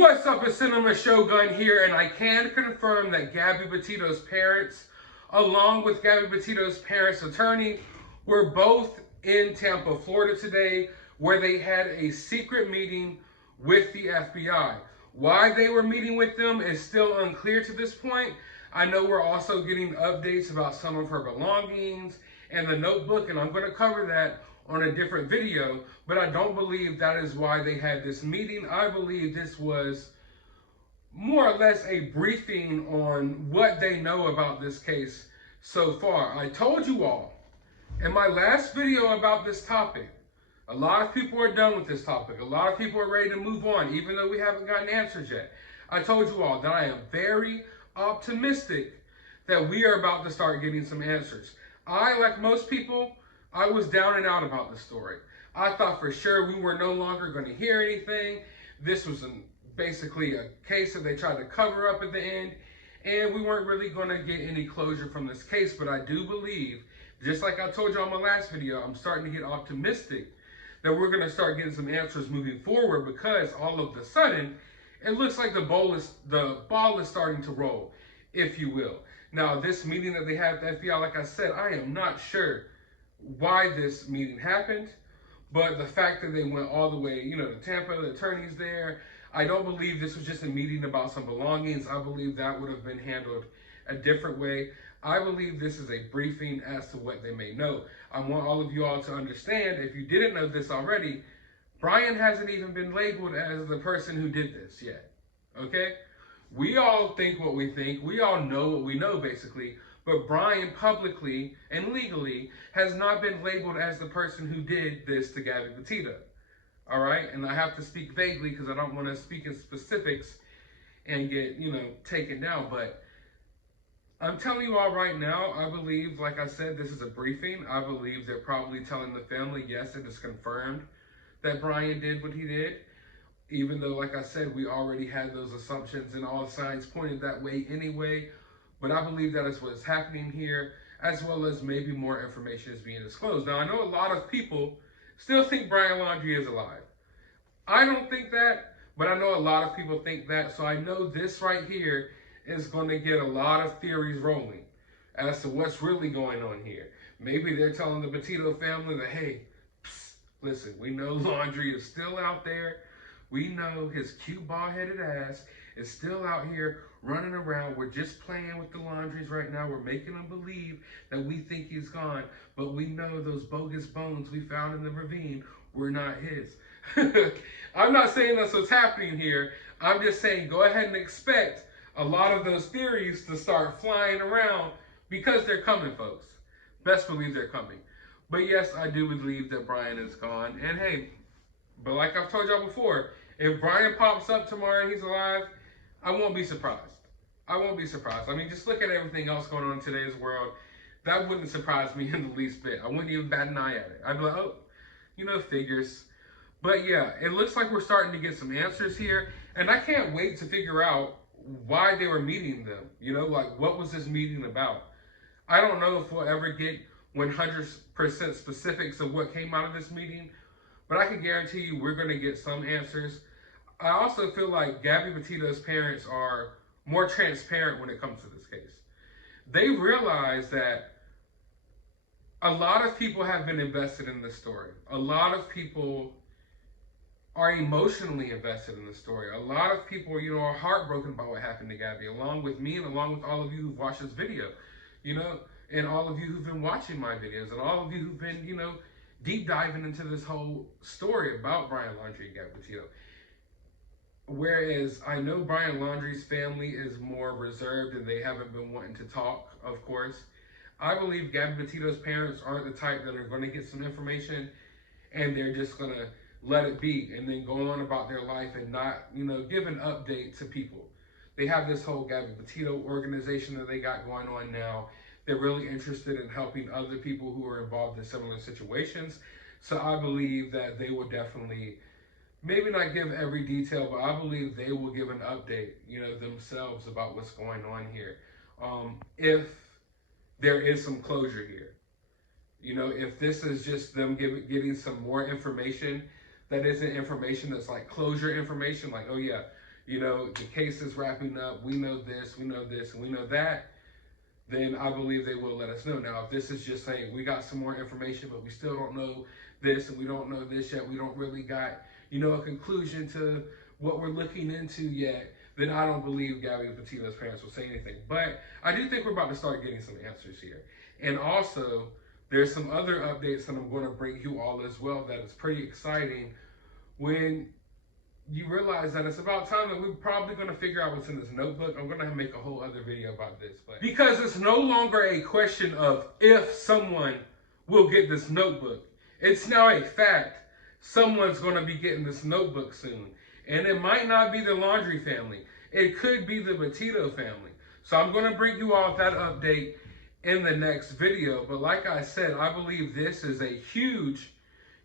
What's up, it's Cinema Shogun here, and I can confirm that Gabby Petito's parents, along with Gabby Petito's parents' attorney, were both in Tampa, Florida today, where they had a secret meeting with the FBI. Why they were meeting with them is still unclear to this point. I know we're also getting updates about some of her belongings and the notebook, and I'm going to cover that on a different video, but I don't believe that is why they had this meeting. I believe this was more or less a briefing on what they know about this case so far. I told you all in my last video about this topic, a lot of people are done with this topic. A lot of people are ready to move on, even though we haven't gotten answers yet. I told you all that I am very optimistic that we are about to start getting some answers. Like most people, I was down and out about the story. I thought for sure we were no longer going to hear anything. This was basically a case that they tried to cover up at the end, and we weren't really going to get any closure from this case. But I do believe, just like I told you on my last video, I'm starting to get optimistic that we're going to start getting some answers moving forward, because all of a sudden, it looks like the ball is starting to roll, if you will. Now, this meeting that they had at the FBI, like I said, I am not sure why this meeting happened, but the fact that they went all the way, to Tampa, the attorney's there, I don't believe this was just a meeting about some belongings. I believe that would have been handled a different way. I believe this is a briefing as to what they may know. I want all of you all to understand, if you didn't know this already, Brian hasn't even been labeled as the person who did this yet, okay? We all think what we think. We all know what we know, basically. But Brian publicly and legally has not been labeled as the person who did this to Gabby Petito. All right? And I have to speak vaguely because I don't want to speak in specifics and get, taken down. But I'm telling you all right now, I believe, like I said, this is a briefing. I believe they're probably telling the family, yes, it is confirmed that Brian did what he did. Even though, like I said, we already had those assumptions and all signs pointed that way anyway. But I believe that is what is happening here, as well as maybe more information is being disclosed. Now, I know a lot of people still think Brian Laundrie is alive. I don't think that, but I know a lot of people think that. So I know this right here is going to get a lot of theories rolling as to what's really going on here. Maybe they're telling the Petito family that, hey, listen, we know Laundrie is still out there. We know his cute bald-headed ass is still out here running around. We're just playing with the Laundries right now. We're making them believe that we think he's gone, but we know those bogus bones we found in the ravine were not his. I'm not saying that's what's happening here. I'm just saying go ahead and expect a lot of those theories to start flying around, because they're coming, folks. Best believe they're coming. But yes, I do believe that Brian is gone. And hey, but like I've told y'all before, if Brian pops up tomorrow and he's alive, I won't be surprised. I won't be surprised. I mean, just look at everything else going on in today's world. That wouldn't surprise me in the least bit. I wouldn't even bat an eye at it. I'd be like, oh, figures. But yeah, it looks like we're starting to get some answers here. And I can't wait to figure out why they were meeting them. Like, what was this meeting about? I don't know if we'll ever get 100% specifics of what came out of this meeting, but I can guarantee you we're going to get some answers. I also feel like Gabby Petito's parents are more transparent when it comes to this case. They realize that a lot of people have been invested in this story. A lot of people are emotionally invested in the story. A lot of people, are heartbroken by what happened to Gabby, along with me and along with all of you who've watched this video, and all of you who've been watching my videos, and all of you who've been, deep diving into this whole story about Brian Laundrie and Gabby Petito. Whereas I know Brian Laundrie's family is more reserved and they haven't been wanting to talk, of course. I believe Gabby Petito's parents aren't the type that are going to get some information and they're just going to let it be and then go on about their life and not, give an update to people. They have this whole Gabby Petito organization that they got going on now. They're really interested in helping other people who are involved in similar situations. So I believe that they will definitely, maybe not give every detail, but I believe they will give an update, themselves about what's going on here. If there is some closure here. If this is just them getting some more information that isn't information that's like closure information, like, oh yeah, the case is wrapping up, we know this, we know this, and we know that, then I believe they will let us know. Now, if this is just saying we got some more information, but we still don't know this and we don't know this yet, we don't really got, a conclusion to what we're looking into yet, then I don't believe Gabby Petito's parents will say anything. But I do think we're about to start getting some answers here. And also, there's some other updates that I'm going to bring you all as well that is pretty exciting when you realize that it's about time that we're probably going to figure out what's in this notebook. I'm going to make a whole other video about this. But because it's no longer a question of if someone will get this notebook. It's now a fact. Someone's going to be getting this notebook soon. And it might not be the Laundrie family. It could be the Petito family. So I'm going to bring you all that update in the next video. But like I said, I believe this is a huge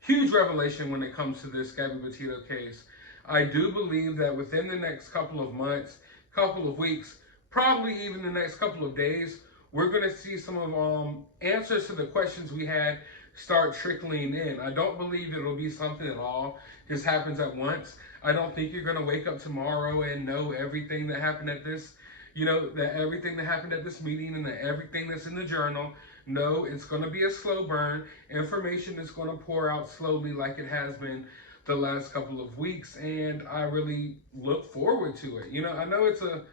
revelation when it comes to this Gabby Petito case. I do believe that within the next couple of months, couple of weeks, probably even the next couple of days, we're going to see some of answers to the questions we had start trickling in. I don't believe it'll be something that all just happens at once. I don't think you're going to wake up tomorrow and know everything that happened at this, that everything that happened at this meeting and that everything that's in the journal. No, it's going to be a slow burn. Information is going to pour out slowly like it has been the last couple of weeks, and I really look forward to it. I know it's a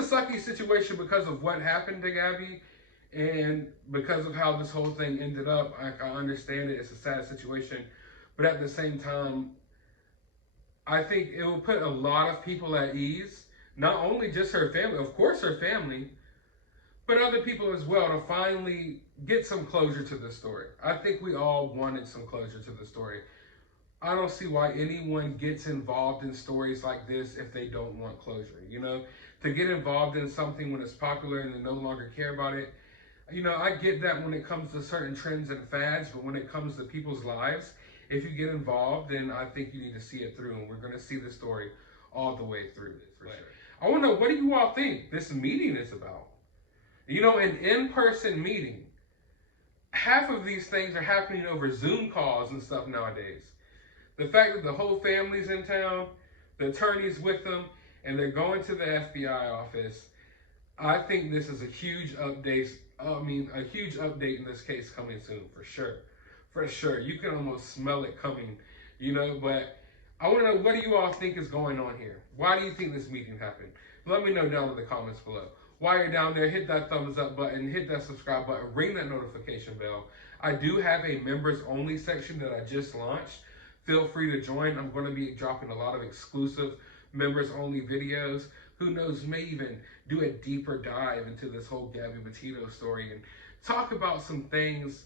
sucky situation because of what happened to Gabby and because of how this whole thing ended up. I understand it. It's a sad situation, but at the same time, I think it will put a lot of people at ease, not only just her family, of course her family, but other people as well, to finally get some closure to this story. I think we all wanted some closure to the story. I don't see why anyone gets involved in stories like this if they don't want closure. To get involved in something when it's popular and they no longer care about it. I get that when it comes to certain trends and fads, but when it comes to people's lives, if you get involved, then I think you need to see it through. And we're going to see the story all the way through this. For sure. I want to know, what do you all think this meeting is about? An in-person meeting. Half of these things are happening over Zoom calls and stuff nowadays. The fact that the whole family's in town, the attorney's with them, and they're going to the FBI office, I think this is a huge update. A huge update in this case coming soon, for sure. For sure. You can almost smell it coming, but I want to know, what do you all think is going on here? Why do you think this meeting happened? Let me know down in the comments below. While you're down there, hit that thumbs up button, hit that subscribe button, ring that notification bell. I do have a members only section that I just launched. Feel free to join. I'm going to be dropping a lot of exclusive members only videos. Who knows, may even do a deeper dive into this whole Gabby Petito story and talk about some things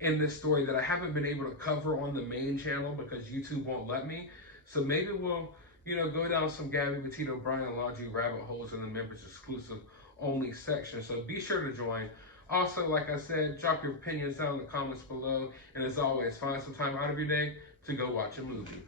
in this story that I haven't been able to cover on the main channel because YouTube won't let me. So maybe we'll, go down some Gabby Petito, Brian Laundrie rabbit holes in the members exclusive only section. So be sure to join. Also, like I said, drop your opinions down in the comments below. And as always, find some time out of your day to go watch a movie.